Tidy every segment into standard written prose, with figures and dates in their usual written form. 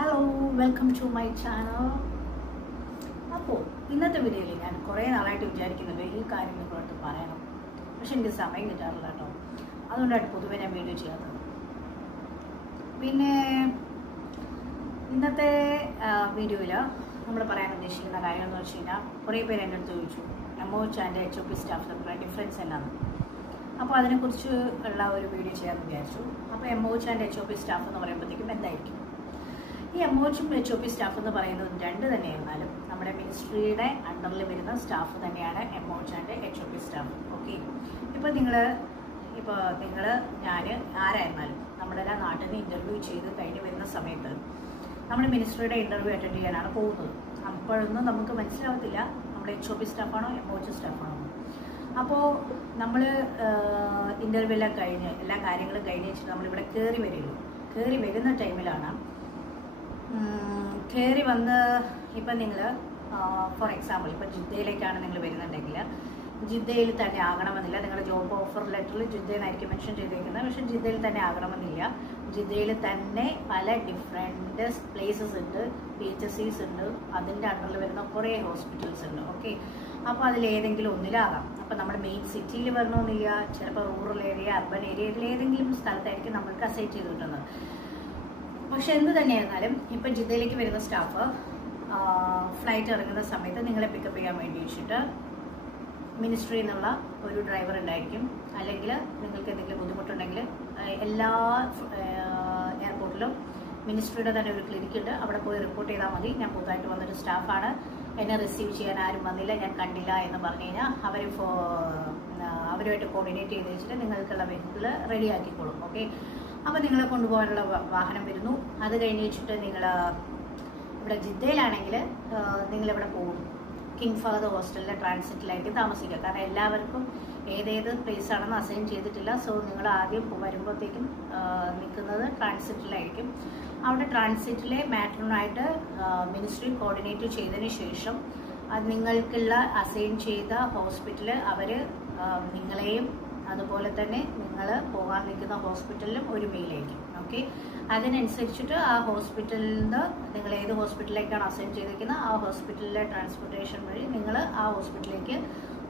Hello welcome to my channel. അപ്പോൾ ഇന്നത്തെ വീഡിയോയിൽ ഞാൻ കുറേ നാളായിട്ട് വിചാരിക്കുന്നുണ്ട് ഈ കാര്യം നിങ്ങളോട് പറയണം, പക്ഷെ എനിക്ക് സമയം കിട്ടാറില്ല കേട്ടോ. അതുകൊണ്ടാണ് പൊതുവെ ഞാൻ വീഡിയോ ചെയ്യാത്തത്. പിന്നെ ഇന്നത്തെ വീഡിയോയിൽ നമ്മൾ പറയാൻ ഉദ്ദേശിക്കുന്ന കാര്യം എന്ന് വെച്ച് കഴിഞ്ഞാൽ, കുറേ പേര് എൻ്റെ അടുത്ത് ചോദിച്ചു MOH ആൻഡ് HOP സ്റ്റാഫ് തമ്മിലുള്ള ഡിഫറൻസ് എന്നാണ്. അപ്പോൾ അതിനെക്കുറിച്ച് ഉള്ള ഒരു വീഡിയോ ചെയ്യാമെന്ന് വിചാരിച്ചു. അപ്പോൾ MOH ആൻഡ് HOP സ്റ്റാഫ് എന്ന് പറയുമ്പോഴത്തേക്കും എന്തായിരിക്കും? ഈ MOH HOP സ്റ്റാഫ് എന്ന് പറയുന്നത് രണ്ട് തന്നെയായിരുന്നാലും നമ്മുടെ മിനിസ്ട്രിയുടെ അണ്ടറിൽ വരുന്ന സ്റ്റാഫ് തന്നെയാണ് MOH and HOP staff. Okay, ഇപ്പോൾ നിങ്ങൾ ഞാൻ ആരായിരുന്നാലും നമ്മുടെ നാട്ടിൽ നിന്ന് ഇൻ്റർവ്യൂ ചെയ്ത് കഴിഞ്ഞ് വരുന്ന സമയത്ത് നമ്മുടെ മിനിസ്ട്രിയുടെ ഇൻ്റർവ്യൂ അറ്റൻഡ് ചെയ്യാനാണ് പോകുന്നത്. അപ്പോഴൊന്നും നമുക്ക് മനസ്സിലാവത്തില്ല നമ്മുടെ HOP സ്റ്റാഫാണോ MOH സ്റ്റാഫാണോ. അപ്പോൾ നമ്മൾ ഇൻ്റർവ്യൂ എല്ലാം കഴിഞ്ഞ് എല്ലാ കാര്യങ്ങളും കഴിഞ്ഞ് വെച്ചിട്ട് നമ്മളിവിടെ കയറി വരുന്ന ടൈമിലാണ് കയറി വന്ന് ഇപ്പം നിങ്ങൾ ഫോർ എക്സാമ്പിൾ ഇപ്പോൾ ജിദ്ദയിലേക്കാണ് നിങ്ങൾ വരുന്നുണ്ടെങ്കിൽ ജിദ്ദയിൽ തന്നെ ആകണമെന്നില്ല. നിങ്ങളുടെ ജോബ് ഓഫർ ലെറ്ററിൽ ജിദ്ദയെന്നായിരിക്കും മെൻഷൻ ചെയ്തിരിക്കുന്നത്, പക്ഷേ ജിദ്ദയിൽ തന്നെ ആകണമെന്നില്ല. ജിദ്ദയിൽ തന്നെ പല ഡിഫറെൻറ്റ് പ്ലേസസ് ഉണ്ട്, PHCs ഉണ്ട്, അതിൻ്റെ അണ്ടറിൽ വരുന്ന കുറേ ഹോസ്പിറ്റൽസ് ഉണ്ട്. ഓക്കെ, അപ്പോൾ അതിലേതെങ്കിലും ഒന്നിലാകാം. അപ്പോൾ നമ്മൾ മെയിൻ സിറ്റിയിൽ വരണമെന്നില്ല, ചിലപ്പോൾ റൂറൽ ഏരിയ അർബൻ ഏരിയയിൽ ഏതെങ്കിലും സ്ഥലത്തായിരിക്കും നമ്മൾക്ക് അസൈൻ ചെയ്ത് കിട്ടുന്നത്. പക്ഷെ എന്ത് തന്നെയായിരുന്നാലും ഇപ്പം ജിദ്ദയിലേക്ക് വരുന്ന സ്റ്റാഫ് ഫ്ലൈറ്റ് ഇറങ്ങുന്ന സമയത്ത് നിങ്ങളെ പിക്കപ്പ് ചെയ്യാൻ വേണ്ടി വെച്ചിട്ട് മിനിസ്ട്രിയിൽ നിന്നുള്ള ഒരു ഡ്രൈവർ ഉണ്ടായിരിക്കും. അല്ലെങ്കിൽ നിങ്ങൾക്ക് എന്തെങ്കിലും ബുദ്ധിമുട്ടുണ്ടെങ്കിൽ എല്ലാ എയർപോർട്ടിലും മിനിസ്ട്രിയുടെ തന്നെ ഒരു ക്ലിനിക്ക് ഉണ്ട്, അവിടെ പോയി റിപ്പോർട്ട് ചെയ്താൽ മതി. ഞാൻ പുതുതായിട്ട് വന്നൊരു സ്റ്റാഫാണ്, എന്നെ റിസീവ് ചെയ്യാൻ ആരും വന്നില്ല, ഞാൻ കണ്ടില്ല എന്ന് പറഞ്ഞു കഴിഞ്ഞാൽ അവരുമായിട്ട് കോർഡിനേറ്റ് ചെയ്ത് വെച്ചിട്ട് നിങ്ങൾക്കുള്ള വെഹിക്കിൾ റെഡിയാക്കിക്കോളും. ഓക്കെ, അപ്പോൾ നിങ്ങളെ കൊണ്ടുപോകാനുള്ള വാഹനം വരുന്നു. അത് കഴിഞ്ഞ് വെച്ചിട്ട് നിങ്ങൾ ഇവിടെ ജിദ്ദയിലാണെങ്കിൽ നിങ്ങളിവിടെ പോകും കിങ് ഫഹദ് ഹോസ്റ്റലിലെ ട്രാൻസിറ്റിലായിട്ട് താമസിക്കുക. കാരണം എല്ലാവർക്കും ഏതേത് പ്ലേസ് ആണെന്ന് അസൈൻ ചെയ്തിട്ടില്ല. സോ നിങ്ങൾ ആദ്യം വരുമ്പോഴത്തേക്കും നിൽക്കുന്നത് ട്രാൻസിറ്റിലായിരിക്കും. അവിടെ ട്രാൻസിറ്റിലെ മാറ്ററിനായിട്ട് മിനിസ്ട്രി കോർഡിനേറ്റ് ചെയ്തതിന് ശേഷം അത് നിങ്ങൾക്കുള്ള അസൈൻ ചെയ്ത ഹോസ്പിറ്റൽ അവർ നിങ്ങളെയും അതുപോലെ തന്നെ നിങ്ങൾ പോകാൻ നിൽക്കുന്ന ഹോസ്പിറ്റലിലും ഒരു മെയിലായിരിക്കും. ഓക്കെ, അതിനനുസരിച്ചിട്ട് ആ ഹോസ്പിറ്റലിൽ നിന്ന് നിങ്ങൾ ഏത് ഹോസ്പിറ്റലിലേക്കാണ് അസൈൻ ചെയ്തിരിക്കുന്നത് ആ ഹോസ്പിറ്റലിലെ ട്രാൻസ്പോർട്ടേഷൻ വഴി നിങ്ങൾ ആ ഹോസ്പിറ്റലിലേക്ക്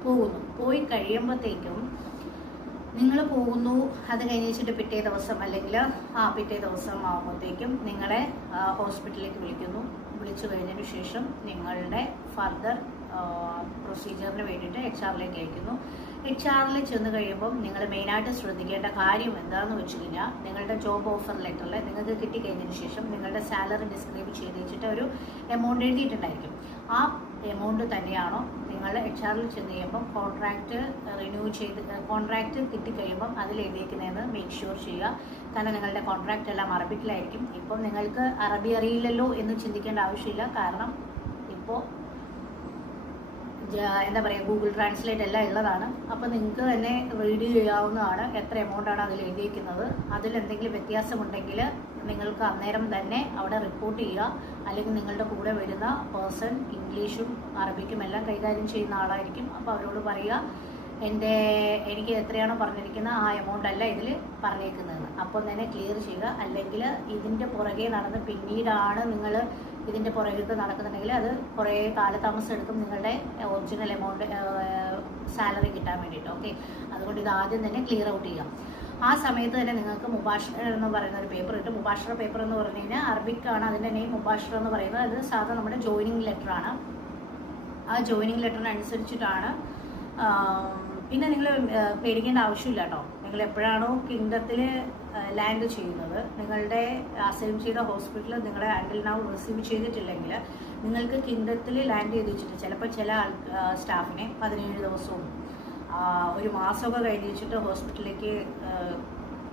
പോകുന്നു. പോയി കഴിയുമ്പോഴത്തേക്കും നിങ്ങൾ പോകുന്നു. അത് കഴിഞ്ഞ് വെച്ചിട്ട് പിറ്റേ ദിവസം അല്ലെങ്കിൽ പിറ്റേ ദിവസം ആകുമ്പോഴത്തേക്കും നിങ്ങളെ ഹോസ്പിറ്റലിലേക്ക് വിളിച്ചു കഴിഞ്ഞതിന് ശേഷം നിങ്ങളുടെ ഫർദർ പ്രൊസീജിയറിന് വേണ്ടിയിട്ട് HR അയക്കുന്നു. HR ചെന്ന് കഴിയുമ്പം നിങ്ങൾ മെയിനായിട്ട് ശ്രദ്ധിക്കേണ്ട കാര്യം എന്താണെന്ന് വെച്ച് കഴിഞ്ഞാൽ, നിങ്ങളുടെ ജോബ് ഓഫർ ലെറ്ററിൽ നിങ്ങൾക്ക് കിട്ടിക്കഴിഞ്ഞതിന് ശേഷം നിങ്ങളുടെ സാലറി ഡിസ്ക്രൈബ് ചെയ്ത് വെച്ചിട്ട് ഒരു എമൗണ്ട് എഴുതിയിട്ടുണ്ടായിരിക്കും. ആ എമൗണ്ട് തന്നെയാണോ നിങ്ങൾ HR ചെന്ന് കഴിയുമ്പം കോൺട്രാക്റ്റ് കിട്ടിക്കഴിയുമ്പം അതിൽ എഴുതിയിരിക്കുന്നതെന്ന് മേക്ക് ഷുവർ ചെയ്യുക. കാരണം നിങ്ങളുടെ കോൺട്രാക്റ്റ് എല്ലാം അറബിക്കിലായിരിക്കും. ഇപ്പം നിങ്ങൾക്ക് അറബി അറിയില്ലല്ലോ എന്ന് ചിന്തിക്കേണ്ട ആവശ്യമില്ല. കാരണം ഇപ്പോൾ എന്താ പറയുക, ഗൂഗിൾ ട്രാൻസ്ലേറ്റ് എല്ലാം ഉള്ളതാണ്. അപ്പോൾ നിങ്ങൾക്ക് തന്നെ റീഡ് ചെയ്യാവുന്നതാണ് എത്ര എമൗണ്ടാണ് അതിൽ എഴുതിയിരിക്കുന്നത്. അതിലെന്തെങ്കിലും വ്യത്യാസമുണ്ടെങ്കിൽ നിങ്ങൾക്ക് അന്നേരം തന്നെ അവിടെ റിപ്പോർട്ട് ചെയ്യുക. അല്ലെങ്കിൽ നിങ്ങളുടെ കൂടെ വരുന്ന പേഴ്സൺ ഇംഗ്ലീഷും അറബിക്കും എല്ലാം കൈകാര്യം ചെയ്യുന്ന ആളായിരിക്കും. അപ്പോൾ അവരോട് പറയുക, എനിക്ക് എത്രയാണോ പറഞ്ഞിരിക്കുന്നത് ആ എമൗണ്ട് അല്ല ഇതിൽ പറഞ്ഞേക്കുന്നതെന്ന്. അപ്പോൾ തന്നെ ക്ലിയർ ചെയ്യുക. അല്ലെങ്കിൽ ഇതിൻ്റെ പുറകെ നടന്ന് പിന്നീടാണ് നിങ്ങൾ ഇതിൻ്റെ പുറകെ നടക്കുന്നുണ്ടെങ്കിൽ അത് കുറേ കാലതാമസം എടുക്കും നിങ്ങളുടെ ഒറിജിനൽ എമൗണ്ട് സാലറി കിട്ടാൻ വേണ്ടിയിട്ട്. ഓക്കെ, അതുകൊണ്ട് ഇത് ആദ്യം തന്നെ ക്ലിയർ ഔട്ട് ചെയ്യുക. ആ സമയത്ത് തന്നെ നിങ്ങൾക്ക് മുബാഷറ എന്ന് പറയുന്ന ഒരു പേപ്പർ കിട്ടും. മുബാഷറ പേപ്പർ എന്ന് പറഞ്ഞു കഴിഞ്ഞാൽ അറബിക്കാണ് അതിൻ്റെ നെയിം മുബാഷറ എന്ന് പറയുന്നത്. അത് സാധാരണ നമ്മുടെ ജോയിനിങ് ലെറ്ററാണ്. ആ ജോയിനിങ് ലെറ്ററിനനുസരിച്ചിട്ടാണ്. പിന്നെ നിങ്ങൾ പേടിക്കേണ്ട ആവശ്യമില്ല കേട്ടോ. നിങ്ങൾ എപ്പോഴാണോ കിങ്ഡത്തിൽ ലാൻഡ് ചെയ്യുന്നത്, നിങ്ങളുടെ അസൈൻ ചെയ്ത ഹോസ്പിറ്റൽ നിങ്ങളെ അണ്ടിൽ നൗ റിസീവ് ചെയ്തിട്ടില്ലെങ്കിൽ നിങ്ങൾക്ക് കിങ്ഡത്തിൽ ലാൻഡ് ചെയ്ത് വെച്ചിട്ട് ചിലപ്പോൾ ചില സ്റ്റാഫിനെ 17 ദിവസവും ഒരു മാസമൊക്കെ കഴിഞ്ഞ് വെച്ചിട്ട് ഹോസ്പിറ്റലിലേക്ക്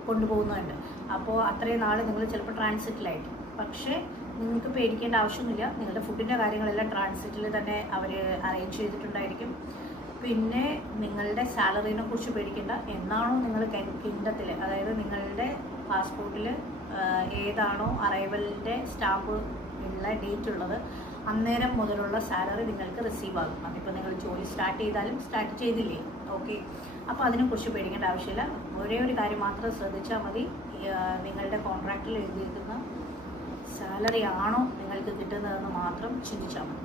കൊണ്ടുപോകുന്നുണ്ട്. അപ്പോൾ അത്രയും നാൾ നിങ്ങൾ ചിലപ്പോൾ ട്രാൻസിറ്റിലായിരിക്കും. പക്ഷേ നിങ്ങൾക്ക് പേടിക്കേണ്ട ആവശ്യമൊന്നുമില്ല. നിങ്ങളുടെ ഫുഡിൻ്റെ കാര്യങ്ങളെല്ലാം ട്രാൻസിറ്റിൽ തന്നെ അവർ അറേഞ്ച് ചെയ്തിട്ടുണ്ടായിരിക്കും. പിന്നെ നിങ്ങളുടെ സാലറിനെ കുറിച്ച് പേടിക്കേണ്ട. എന്നാണോ നിങ്ങൾ കിങ്ഡത്തിൽ, അതായത് നിങ്ങളുടെ പാസ്പോർട്ടിൽ ഏതാണോ അറൈവലിൻ്റെ സ്റ്റാമ്പ് ഉള്ള ഡേറ്റ് ഉള്ളത് അന്നേരം മുതലുള്ള സാലറി നിങ്ങൾക്ക് റിസീവ് ആകും. അതിപ്പോൾ നിങ്ങൾ ജോലി സ്റ്റാർട്ട് ചെയ്താലും സ്റ്റാർട്ട് ചെയ്തില്ലേ. ഓക്കെ, അപ്പോൾ അതിനെക്കുറിച്ച് പേടിക്കേണ്ട ആവശ്യമില്ല. ഒരേ ഒരു കാര്യം മാത്രം ശ്രദ്ധിച്ചാൽ മതി. നിങ്ങളുടെ കോൺട്രാക്റ്റിൽ എഴുതിയിരിക്കുന്ന സാലറി ആണോ നിങ്ങൾക്ക് കിട്ടുന്നതെന്ന് മാത്രം ചിന്തിച്ചാൽ മതി.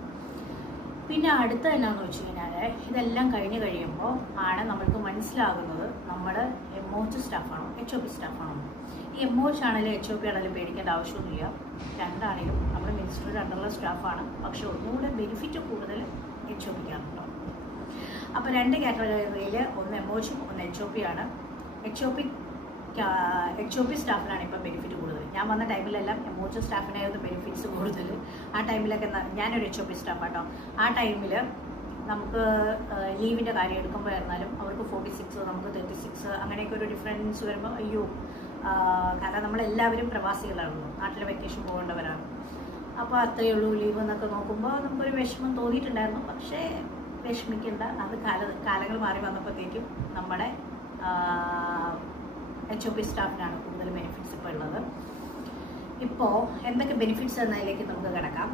പിന്നെ അടുത്ത എന്നാന്ന് വെച്ച് കഴിഞ്ഞാൽ ഇതെല്ലാം കഴിഞ്ഞ് കഴിയുമ്പോൾ ആണ് നമ്മൾക്ക് മനസ്സിലാകുന്നത് നമ്മൾ MOH സ്റ്റാഫാണോ HOP സ്റ്റാഫാണോ. ഈ MOH ആണെങ്കിലും HOP ആണെങ്കിലും പേടിക്കേണ്ട ആവശ്യമൊന്നുമില്ല. രണ്ടാണെങ്കിലും നമ്മൾ മിനിസ്റ്ററുടെ അണ്ടറുള്ള സ്റ്റാഫാണ്. പക്ഷെ ഒന്നുകൂടെ ബെനിഫിറ്റ് കൂടുതൽ HOPക്കാണുണ്ടോ. അപ്പോൾ 2 കാറ്റഗറിയിൽ ഒന്ന് MOHും ഒന്ന് HOP ആണ്. HOP സ്റ്റാഫിനാണ് ഇപ്പം ബെനിഫിറ്റ് കൂടുതൽ. ഞാൻ വന്ന ടൈമിലെല്ലാം MOH സ്റ്റാഫിനായിരുന്നു ബെനിഫിറ്റ്സ് കൂടുതൽ. ആ ടൈമിലൊക്കെ ഞാനൊരു HOP സ്റ്റാഫാട്ടോ. ആ ടൈമിൽ നമുക്ക് ലീവിൻ്റെ കാര്യം എടുക്കുമ്പോഴായിരുന്നാലും അവർക്ക് 46 നമുക്ക് 36 അങ്ങനെയൊക്കെ ഒരു ഡിഫറൻസ് വരുമ്പോൾ അയ്യോ, കാരണം നമ്മളെല്ലാവരും പ്രവാസികളാണല്ലോ, നാട്ടിലെ വെക്കേഷൻ പോകേണ്ടവരാണ്. അപ്പോൾ അത്രയേ ഉള്ളൂ ലീവ് എന്നൊക്കെ നോക്കുമ്പോൾ നമുക്കൊരു വിഷമം തോന്നിയിട്ടുണ്ടായിരുന്നു. പക്ഷേ വിഷമിക്കേണ്ട, അത് കാലങ്ങൾ മാറി വന്നപ്പോഴത്തേക്കും നമ്മുടെ HOP സ്റ്റാഫിനാണ് കൂടുതൽ ബെനിഫിറ്റ്സ് ഇപ്പോൾ ഉള്ളത്. ഇപ്പോൾ എന്തൊക്കെ ബെനിഫിറ്റ്സ് എന്നതിലേക്ക് നമുക്ക് കിടക്കാം.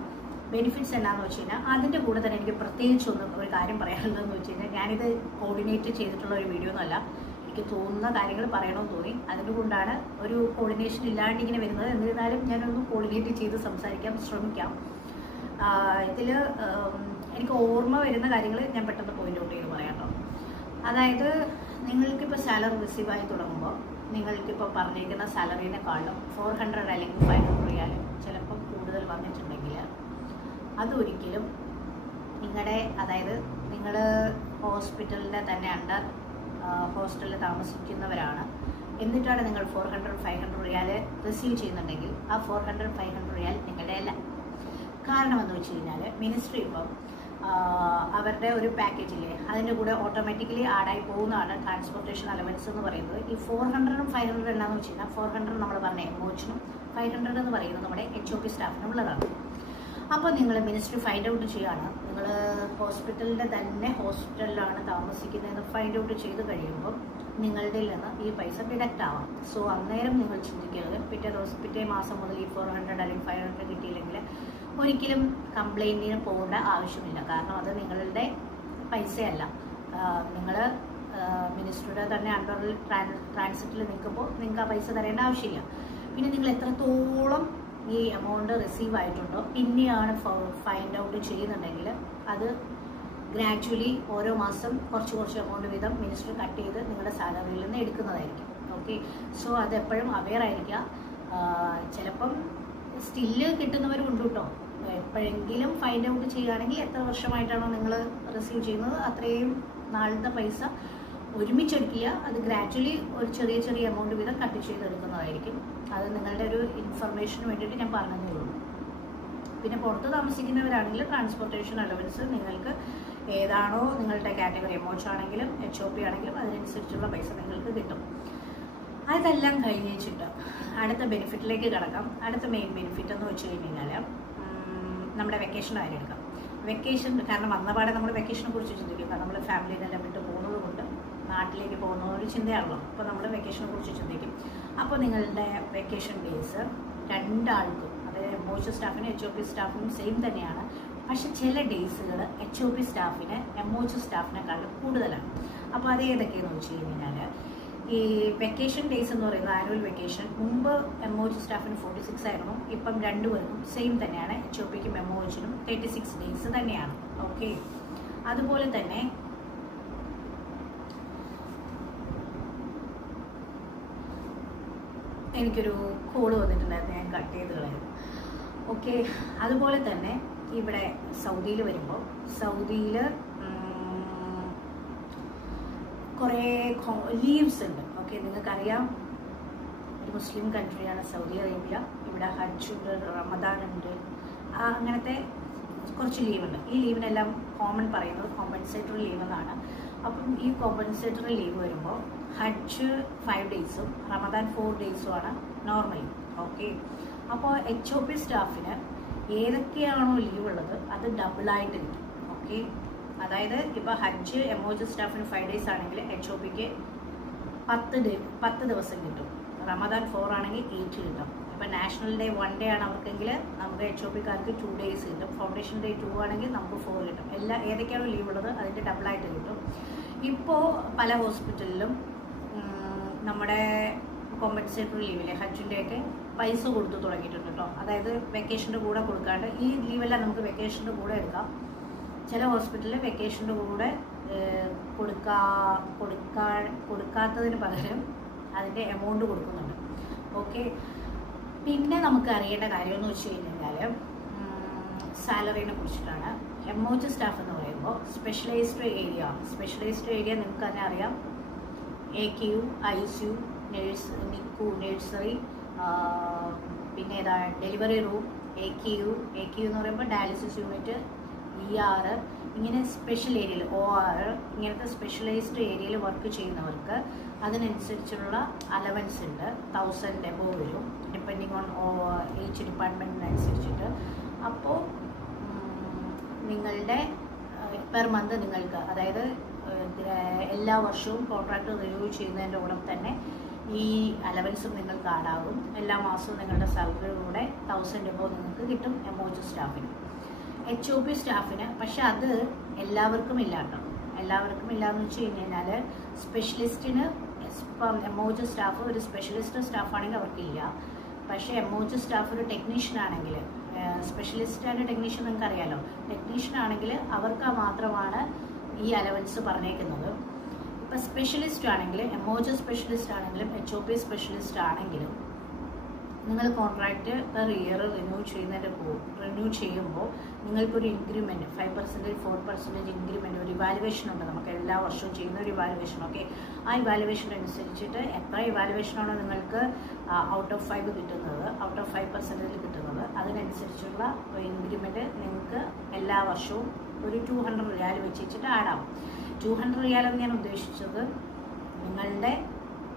ബെനിഫിറ്റ്സ് എന്താണെന്ന് വെച്ച് കഴിഞ്ഞാൽ അതിൻ്റെ കൂടെ തന്നെ എനിക്ക് പ്രത്യേകിച്ചൊന്നും ഒരു കാര്യം പറയാനുള്ളതെന്ന് വെച്ച് കഴിഞ്ഞാൽ, ഞാനിത് കോർഡിനേറ്റ് ചെയ്തിട്ടുള്ള ഒരു വീഡിയോ ഒന്നുമല്ല, എനിക്ക് തോന്നുന്ന കാര്യങ്ങൾ പറയണമെന്ന് തോന്നി. അതുകൊണ്ടാണ് ഒരു കോർഡിനേഷൻ ഇല്ലാണ്ട് ഇങ്ങനെ വരുന്നത്. എന്നിരുന്നാലും ഞാനൊന്ന് കോർഡിനേറ്റ് ചെയ്ത് സംസാരിക്കാൻ ശ്രമിക്കാം. ഇതിൽ എനിക്ക് ഓർമ്മ വരുന്ന കാര്യങ്ങൾ ഞാൻ പെട്ടെന്ന് പോയിന്റ് ഔട്ട് ചെയ്ത് പറയാം കേട്ടോ. അതായത് നിങ്ങൾക്കിപ്പോൾ സാലറി റിസീവ് ആയി തുടങ്ങുമ്പോൾ നിങ്ങൾക്കിപ്പോൾ പറഞ്ഞിരിക്കുന്ന സാലറിനെക്കാളും 400 അല്ലെങ്കിൽ 500 റിയാൽ ചിലപ്പം കൂടുതൽ വന്നിട്ടുണ്ടെങ്കിൽ അതൊരിക്കലും നിങ്ങളുടെ, അതായത് നിങ്ങൾ ഹോസ്പിറ്റലിൻ്റെ തന്നെ അണ്ടർ ഹോസ്റ്റലിൽ താമസിക്കുന്നവരാണ്, എന്നിട്ടാണ് നിങ്ങൾ 400-500 റിയാൽ റിസീവ് ചെയ്യുന്നുണ്ടെങ്കിൽ ആ 400-500 റിയാൽ നിങ്ങളുടെ അല്ല. കാരണം എന്ന് വെച്ച് കഴിഞ്ഞാൽ മിനിസ്ട്രി ഇപ്പം അവരുടെ ഒരു പാക്കേജില്ലേ, അതിൻ്റെ കൂടെ ഓട്ടോമാറ്റിക്കലി ആഡായി പോകുന്നതാണ് ട്രാൻസ്പോർട്ടേഷൻ അലവൻസ് എന്ന് പറയുന്നത്. ഈ 400-ഉം 500 എന്താണെന്ന് വെച്ച് കഴിഞ്ഞാൽ 400 നമ്മൾ പറഞ്ഞ MOHനും 500 എന്ന് പറയുന്നത് നമ്മുടെ HOP സ്റ്റാഫിനുള്ളതാണ്. അപ്പോൾ നിങ്ങൾ മിനിസ്ട്രി ഫൈൻഡ് ഔട്ട് ചെയ്യുകയാണ്, നിങ്ങൾ ഹോസ്പിറ്റലിൻ്റെ തന്നെ ഹോസ്പിറ്റലിലാണ് താമസിക്കുന്നതെന്ന് ഫൈൻഡ് ഔട്ട് ചെയ്ത് കഴിയുമ്പോൾ നിങ്ങളുടെ നിന്ന് ഈ പൈസ ഡിഡക്റ്റ് ആവാം. സോ അന്നേരം നിങ്ങൾ ചിന്തിക്കരുത് പിറ്റേ മാസം മുതൽ ഈ 400 അല്ലെങ്കിൽ 500 കിട്ടിയില്ലെങ്കിൽ ഒരിക്കലും കംപ്ലൈൻറ്റിന് പോകേണ്ട ആവശ്യമില്ല. കാരണം അത് നിങ്ങളുടെ പൈസയല്ല. നിങ്ങൾ മിനിസ്റ്ററുടെ തന്നെ അണ്ടറിൽ ട്രാൻസിറ്റിൽ നിൽക്കുമ്പോൾ നിങ്ങൾക്ക് ആ പൈസ തരേണ്ട ആവശ്യമില്ല. പിന്നെ നിങ്ങൾ എത്രത്തോളം ഈ എമൗണ്ട് റിസീവ് ആയിട്ടുണ്ടോ പിന്നെയാണ് ഫൈൻഡ് ഔട്ട് ചെയ്യുന്നുണ്ടെങ്കിൽ അത് ഗ്രാജുവലി ഓരോ മാസം കുറച്ച് എമൗണ്ട് വീതം മിനിസ്റ്റർ കട്ട് ചെയ്ത് നിങ്ങളുടെ സാലറിയിൽ നിന്ന് എടുക്കുന്നതായിരിക്കും. ഓക്കെ, സോ അതെപ്പോഴും അവെയർ ആയിരിക്കുക. ചിലപ്പം സ്റ്റില്ല് കിട്ടുന്നവരും ഉണ്ട് കേട്ടോ. എപ്പോഴെങ്കിലും ഫൈൻഡ് ഔട്ട് ചെയ്യുകയാണെങ്കിൽ എത്ര വർഷമായിട്ടാണോ നിങ്ങൾ റിസീവ് ചെയ്യുന്നത് അത്രയും നാളത്തെ പൈസ ഒരുമിച്ചെടുക്കില്ല, അത് ഗ്രാജുവലി ഒരു ചെറിയ എമൗണ്ട് വീതം കട്ട് ചെയ്തെടുക്കുന്നതായിരിക്കും. അത് നിങ്ങളുടെ ഒരു ഇൻഫർമേഷന് വേണ്ടിയിട്ട് ഞാൻ പറഞ്ഞതേ ഉള്ളൂ. പിന്നെ പുറത്ത് താമസിക്കുന്നവരാണെങ്കിൽ ട്രാൻസ്പോർട്ടേഷൻ അലവൻസ് നിങ്ങൾക്ക് ഏതാണോ നിങ്ങളുടെ കാറ്റഗറി, MOH ആണെങ്കിലും HOP ആണെങ്കിലും അതിനനുസരിച്ചുള്ള പൈസ നിങ്ങൾക്ക് കിട്ടും. അതെല്ലാം കഴിഞ്ഞ് വെച്ചിട്ട് അടുത്ത ബെനിഫിറ്റിലേക്ക് കിടക്കാം. അടുത്ത മെയിൻ ബെനിഫിറ്റ് എന്ന് വെച്ച് കഴിഞ്ഞാൽ നമ്മുടെ വെക്കേഷൻ്റെ കാര്യം എടുക്കാം. വെക്കേഷൻ, കാരണം വന്നപാടെ നമ്മൾ വെക്കേഷനെ കുറിച്ച് ചിന്തിക്കും. കാരണം നമ്മൾ ഫാമിലിനെല്ലാം വിട്ട് പോകുന്നത് കൊണ്ട് നാട്ടിലേക്ക് പോകുന്ന ഒരു ചിന്തയാണല്ലോ. അപ്പോൾ നമ്മൾ വെക്കേഷനെ കുറിച്ച് ചിന്തിക്കും. അപ്പോൾ നിങ്ങളുടെ വെക്കേഷൻ ഡേയ്സ് രണ്ടാൾക്കും, അതായത് MOH സ്റ്റാഫിനും HOP സ്റ്റാഫിനും സെയിം തന്നെയാണ്. പക്ഷെ ചില ഡേയ്സുകൾ HOP സ്റ്റാഫിന് MOH സ്റ്റാഫിനെക്കാളും കൂടുതലാണ്. അപ്പോൾ അത് ഏതൊക്കെയെന്ന് വെച്ച് കഴിഞ്ഞാൽ ഈ വെക്കേഷൻ ഡേയ്സ് എന്ന് പറയുന്നത് ആനുവൽ വെക്കേഷൻ മുമ്പ് MOH സ്റ്റാഫിന് 46 ആയിരുന്നു. ഇപ്പം രണ്ടുപേർക്കും സെയിം തന്നെയാണ്. HOPക്കും MOHനും 36 ഡേയ്സ് തന്നെയാണ്. ഓക്കെ, അതുപോലെ തന്നെ എനിക്കൊരു കോള് വന്നിട്ടുണ്ടായിരുന്നു, ഞാൻ കട്ട് ചെയ്ത് കളയാം. ഓക്കെ, അതുപോലെ തന്നെ ഇവിടെ സൗദിയിൽ വരുമ്പോൾ സൗദിയിൽ കുറേ ലീവ്സ് ഉണ്ട്. ഓക്കെ, നിങ്ങൾക്കറിയാം ഒരു മുസ്ലിം കൺട്രിയാണ് സൗദി അറേബ്യ. ഇവിടെ ഹജ്ജ് ഉണ്ട്, റമദാൻ ഉണ്ട്, അങ്ങനത്തെ കുറച്ച് ലീവുണ്ട്. ഈ ലീവിനെല്ലാം കോമൺ പറയുന്നത് കോമ്പൻസേറ്ററി ലീവ് എന്നാണ്. അപ്പം ഈ കോമ്പൻസേറ്ററി ലീവ് വരുമ്പോൾ ഹജ്ജ് 5 ഡേയ്സും റമദാൻ 4 ഡേയ്സുമാണ് നോർമലി. ഓക്കെ, അപ്പോൾ HOP സ്റ്റാഫിന് ഏതൊക്കെയാണോ ലീവ് ഉള്ളത് അത് ഡബിളായിട്ട് കിട്ടും. ഓക്കെ, അതായത് ഇപ്പോൾ ഹജ്ജ് MOH സ്റ്റാഫിന് 5 ഡേയ്സ് ആണെങ്കിൽ HOPക്ക് 10 ദിവസം കിട്ടും. റമദാൻ 4 ആണെങ്കിൽ 8 കിട്ടും. ഇപ്പോൾ നാഷണൽ ഡേ 1 ഡേ ആണ് അവർക്കെങ്കിൽ നമുക്ക് HOPക്കാർക്ക് 2 ഡേയ്സ് കിട്ടും. ഫൗണ്ടേഷൻ ഡേ 2 ആണെങ്കിൽ നമുക്ക് 4 കിട്ടും. ഏതൊക്കെയാണോ ലീവ് ഉള്ളത് അതിൻ്റെ ഡബിളായിട്ട് കിട്ടും. ഇപ്പോൾ പല ഹോസ്പിറ്റലിലും നമ്മുടെ കോമ്പൻസേറ്ററി ലീവിലെ ഹജ്ജിൻ്റെയൊക്കെ പൈസ കൊടുത്തു തുടങ്ങിയിട്ടുണ്ട് കേട്ടോ. അതായത് വെക്കേഷൻ്റെ കൂടെ കൊടുക്കാണ്ട് ഈ ലീവെല്ലാം നമുക്ക് വെക്കേഷൻ്റെ കൂടെ എടുക്കാം. ചില ഹോസ്പിറ്റലിൽ വെക്കേഷൻ്റെ കൂടെ കൊടുക്കാത്തതിന് പകരം അതിൻ്റെ എമൗണ്ട് കൊടുക്കുന്നുണ്ട്. ഓക്കെ, പിന്നെ നമുക്ക് അറിയേണ്ട കാര്യമെന്ന് വെച്ച് കഴിഞ്ഞാൽ സാലറിനെ കുറിച്ചിട്ടാണ്. MOH സ്റ്റാഫ് എന്ന് പറയുമ്പോൾ സ്പെഷ്യലൈസ്ഡ് ഏരിയ നിങ്ങൾക്ക് തന്നെ അറിയാം. AQ, ICU, nurse, NICU, nursery, പിന്നെ ഏതാ ഡെലിവറി റൂം, AQ എന്ന് പറയുമ്പോൾ ഡയാലിസിസ് യൂണിറ്റ്, ER, ഇങ്ങനെ സ്പെഷ്യൽ ഏരിയയിൽ OR, ഇങ്ങനത്തെ സ്പെഷ്യലൈസ്ഡ് ഏരിയയിൽ വർക്ക് ചെയ്യുന്നവർക്ക് അതിനനുസരിച്ചുള്ള അലവൻസ് ഉണ്ട്. 1000 എബോവ് വരും, ഡിപ്പെൻഡിങ് ഓൺ ഈച്ച് ഡിപ്പാർട്ട്മെൻറ്റിനനുസരിച്ചിട്ട്. അപ്പോൾ നിങ്ങളുടെ പെർ മന്ത് നിങ്ങൾക്ക്, അതായത് എല്ലാ വർഷവും കോൺട്രാക്ട് റിന്യൂ ചെയ്യുന്നതിൻ്റെ കൂടെ തന്നെ ഈ അലവൻസും നിങ്ങൾക്ക് ആഡാകും. എല്ലാ മാസവും നിങ്ങളുടെ സാലറിയിലൂടെ 1000 എബോവ് നിങ്ങൾക്ക് കിട്ടും MOH സ്റ്റാഫിന്. HOP സ്റ്റാഫിന് പക്ഷെ അത് എല്ലാവർക്കും ഇല്ല കേട്ടോ. എല്ലാവർക്കും ഇല്ലയെന്ന് വെച്ച് കഴിഞ്ഞാൽ സ്പെഷ്യലിസ്റ്റിന് ഇപ്പം MOH സ്റ്റാഫ് ഒരു സ്പെഷ്യലിസ്റ്റ് സ്റ്റാഫാണെങ്കിൽ അവർക്കില്ല. പക്ഷേ MOH സ്റ്റാഫ് ഒരു ടെക്നീഷ്യൻ ആണെങ്കിൽ, സ്പെഷ്യലിസ്റ്റ് ആൻഡ് ടെക്നീഷ്യൻ നിങ്ങൾക്ക് അറിയാമല്ലോ, ടെക്നീഷ്യൻ ആണെങ്കിൽ അവർക്ക് മാത്രമാണ് ഈ അലവൻസ് പറഞ്ഞേക്കുന്നത്. ഇപ്പം സ്പെഷ്യലിസ്റ്റ് ആണെങ്കിൽ, MOH സ്പെഷ്യലിസ്റ്റ് ആണെങ്കിലും HOP സ്പെഷ്യലിസ്റ്റ് ആണെങ്കിലും നിങ്ങൾ കോൺട്രാക്റ്റ് പെർ ഇയർ റിന്യൂ ചെയ്യുമ്പോൾ നിങ്ങൾക്കൊരു ഇൻക്രിമെൻറ്റ് 5%, 4% ഇൻക്രിമെൻറ്റ്, ഒരു ഇവാലുവേഷൻ ഉണ്ട്. നമുക്ക് എല്ലാ വർഷവും ചെയ്യുന്ന ഒരു ഇവാലുവേഷൻ. ഓക്കെ, ആ ഇവാലുവേഷൻ അനുസരിച്ചിട്ട് എത്ര ഇവാലുവേഷനാണോ നിങ്ങൾക്ക് ഔട്ട് ഓഫ് 5 കിട്ടുന്നത്, ഔട്ട് ഓഫ് 5% കിട്ടുന്നത്, അതിനനുസരിച്ചുള്ള ഇൻക്രിമെൻറ്റ് നിങ്ങൾക്ക് എല്ലാ വർഷവും ഒരു 200 റിയാൽ വെച്ചിട്ട് ആഡാവും. 200 റിയാൽ എന്ന് ഞാൻ ഉദ്ദേശിച്ചത് നിങ്ങളുടെ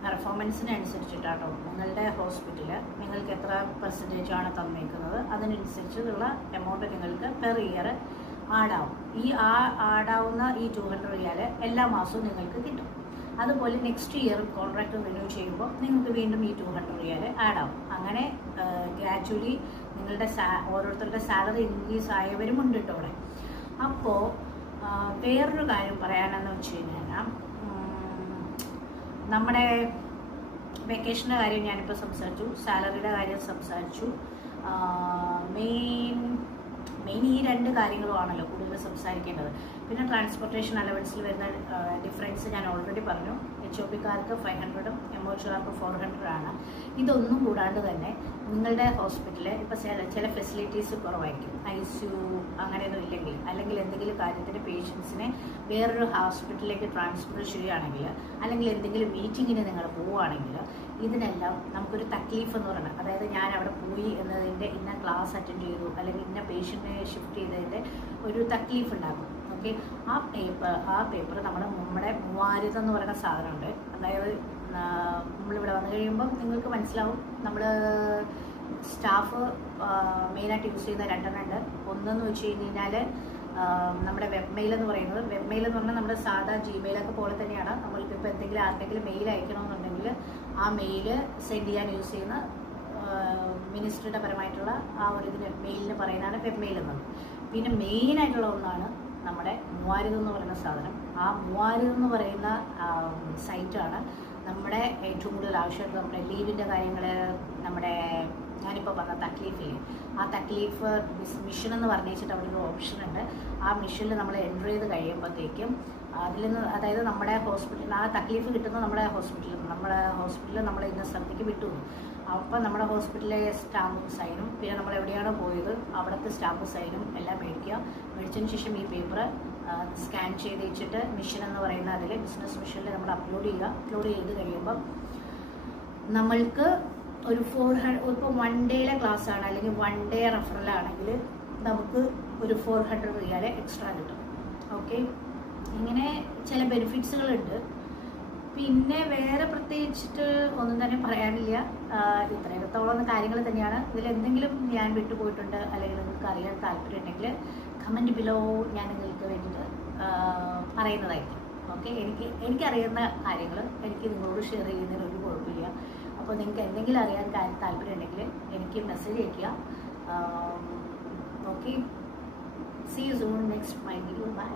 പെർഫോമൻസിനനുസരിച്ചിട്ടാട്ടോ. നിങ്ങളുടെ ഹോസ്പിറ്റൽ നിങ്ങൾക്ക് എത്ര പെർസെൻറ്റേജാണ് തന്നേക്കുന്നത് അതിനനുസരിച്ചുള്ള എമൗണ്ട് നിങ്ങൾക്ക് പെർ ഇയർ ആഡാവും. ഈ ആഡാവുന്ന ഈ 200 റിയാൽ എല്ലാ മാസവും നിങ്ങൾക്ക് കിട്ടും. അതുപോലെ നെക്സ്റ്റ് ഇയർ കോൺട്രാക്ട് റിന്യൂ ചെയ്യുമ്പോൾ നിങ്ങൾക്ക് വീണ്ടും ഈ 200 റിയാൽ ആഡാവും. അങ്ങനെ ഗ്രാജുവലി നിങ്ങളുടെ ഓരോരുത്തരുടെ സാലറി ഇൻക്രീസ് ആയവരും ഉണ്ട് കേട്ടോ അവിടെ. അപ്പോൾ വേറൊരു കാര്യം പറയാനെന്ന് വെച്ച് കഴിഞ്ഞാൽ നമ്മുടെ വെക്കേഷൻ്റെ കാര്യം ഞാനിപ്പോൾ സംസാരിച്ചു, സാലറിയുടെ കാര്യം സംസാരിച്ചു. മെയിൻ ഈ 2 കാര്യങ്ങളുമാണല്ലോ കൂടുതൽ സംസാരിക്കേണ്ടത്. പിന്നെ ട്രാൻസ്പോർട്ടേഷൻ അലവൻസിൽ വരുന്ന ഡിഫറൻസ് ഞാൻ ഓൾറെഡി പറഞ്ഞു. HOPക്കാർക്ക് 500ഉം MOHകാർക്ക് 400 ആണ്. ഇതൊന്നും കൂടാണ്ട് തന്നെ നിങ്ങളുടെ ഹോസ്പിറ്റലിൽ ഇപ്പോൾ ചില ഫെസിലിറ്റീസ് കുറവായിരിക്കും. ICU അങ്ങനെയൊന്നും ഇല്ലെങ്കിൽ, അല്ലെങ്കിൽ എന്തെങ്കിലും കാര്യത്തിന് പേഷ്യൻസിനെ വേറൊരു ഹോസ്പിറ്റലിലേക്ക് ട്രാൻസ്ഫർ ചെയ്യുകയാണെങ്കിൽ, അല്ലെങ്കിൽ എന്തെങ്കിലും മീറ്റിങ്ങിന് നിങ്ങൾ പോവുകയാണെങ്കിൽ, ഇതിനെല്ലാം നമുക്കൊരു തക്ലീഫ് എന്ന് പറയുന്നത്, അതായത് ഞാൻ അവിടെ പോയി എന്നതിൻ്റെ ഇന്ന ക്ലാസ് അറ്റൻഡ് ചെയ്തു അല്ലെങ്കിൽ ഇന്ന പേഷ്യൻറ്റിനെ ഷിഫ്റ്റ് ചെയ്തതിൻ്റെ ഒരു തക്ലീഫ് ഉണ്ടാകും. ഓക്കെ, ആ പേപ്പർ നമ്മുടെ 3000 എന്ന് പറയുന്ന സാധനമുണ്ട്. അതായത് നമ്മളിവിടെ വന്നു കഴിയുമ്പം നിങ്ങൾക്ക് മനസ്സിലാവും. നമ്മൾ സ്റ്റാഫ് മെയിനായിട്ട് യൂസ് ചെയ്യുന്ന 2 ഉണ്ട്. ഒന്നെന്ന് വെച്ച് കഴിഞ്ഞാൽ നമ്മുടെ വെബ് മെയിൽ എന്ന് പറയുന്നത്, വെബ് മെയിൽ എന്ന് പറഞ്ഞാൽ നമ്മുടെ സാധാ ജിമെയിലൊക്കെ പോലെ തന്നെയാണ്. നമ്മൾക്കിപ്പോൾ എന്തെങ്കിലും ആർക്കെങ്കിലും മെയിൽ അയക്കണമെന്നുണ്ടെങ്കിൽ ആ മെയിൽ സെൻഡ് ചെയ്യാൻ യൂസ് ചെയ്യുന്ന മിനിസ്ട്രിയുടെ പരമായിട്ടുള്ള ആ ഒരു ഇതിന് മെയിലിന് പറയുന്നതാണ് വെബ് മെയിൽ എന്നത്. പിന്നെ മെയിനായിട്ടുള്ള ഒന്നാണ് നമ്മുടെ 3000 എന്ന് പറയുന്ന സാധനം. ആ 3000 എന്ന് പറയുന്ന സൈറ്റാണ് നമ്മുടെ ഏറ്റവും കൂടുതൽ ആവശ്യമായിട്ട് നമ്മുടെ ലീവിൻ്റെ കാര്യങ്ങൾ, നമ്മുടെ ഞാനിപ്പോൾ പറഞ്ഞ തക്ലീഫിൽ, ആ തക്ലീഫ് മിഷൻ എന്ന് പറഞ്ഞിട്ട് അവിടെ ഒരു ഓപ്ഷൻ ഉണ്ട്. ആ മിഷനിൽ നമ്മൾ എൻ്റർ ചെയ്ത് കഴിയുമ്പോഴത്തേക്കും അതിൽ നിന്ന്, അതായത് നമ്മുടെ ഹോസ്പിറ്റലിൽ ആ തക്ലീഫ് കിട്ടുന്നത് നമ്മുടെ ഹോസ്പിറ്റലിൽ നമ്മൾ ഇന്ന സ്ഥലത്തേക്ക് വിട്ടു. അപ്പോൾ നമ്മുടെ ഹോസ്പിറ്റലിലെ സ്റ്റാമ്പും സൈനും, പിന്നെ നമ്മൾ എവിടെയാണോ പോയത് അവിടുത്തെ സ്റ്റാമ്പും സൈനും എല്ലാം മേടിച്ചതിന് ശേഷം ഈ പേപ്പർ സ്കാൻ ചെയ്ത് വെച്ചിട്ട് മിഷൻ എന്ന് പറയുന്ന അതിൽ ബിസിനസ് മിഷനിൽ നമ്മൾ അപ്ലോഡ് ചെയ്ത് കഴിയുമ്പം നമ്മൾക്ക് ഒരു 400, ഇപ്പോൾ 1 ഡേയിലെ ക്ലാസ് ആണ് അല്ലെങ്കിൽ 1 ഡേ റെഫറലാണെങ്കിൽ നമുക്ക് ഒരു 400 റിയാൽ എക്സ്ട്രാ കിട്ടും. ഓക്കെ, ഇങ്ങനെ ചില ബെനിഫിറ്റ്സുകളുണ്ട്. പിന്നെ വേറെ പ്രത്യേകിച്ചിട്ട് ഒന്നും തന്നെ പറയാനില്ല. ഇത്രത്തോളം കാര്യങ്ങൾ തന്നെയാണ്. ഇതിലെന്തെങ്കിലും ഞാൻ വിട്ടുപോയിട്ടുണ്ട് അല്ലെങ്കിൽ നിങ്ങൾക്ക് അറിയാൻ താല്പര്യം ഉണ്ടെങ്കിൽ കമൻറ്റ് ബിലോ ഞാൻ നിങ്ങൾക്ക് വേണ്ടിയിട്ട് പറയുന്നതായിരിക്കും. ഓക്കെ, എനിക്കറിയുന്ന കാര്യങ്ങൾ എനിക്ക് നിങ്ങളോട് ഷെയർ ചെയ്യുന്നതിന് ഒരു കുഴപ്പമില്ല. അപ്പോൾ നിങ്ങൾക്ക് എന്തെങ്കിലും അറിയാൻ താല്പര്യം ഉണ്ടെങ്കിൽ എനിക്ക് മെസ്സേജ് അയയ്ക്കുക. Okay, see you soon next my video. By.